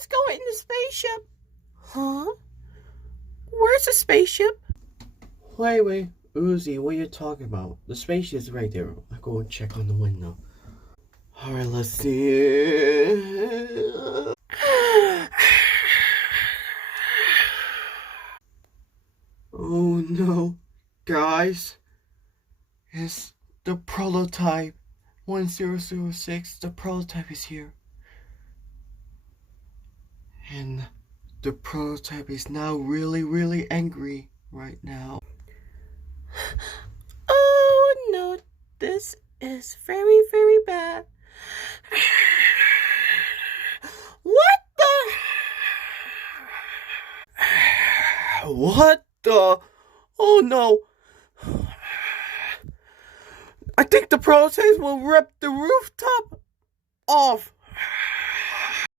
let's go in the spaceship. Huh? Where's the spaceship? Wait, Uzi, what are you talking about? The spaceship is right there. I go and check on the window. Alright, let's see. Oh no, guys. It's the prototype. 1006, the prototype is here. And the prototype is now really angry right now. Oh no, this is very bad. What the? What the? Oh no. I think the prototype will rip the rooftop off.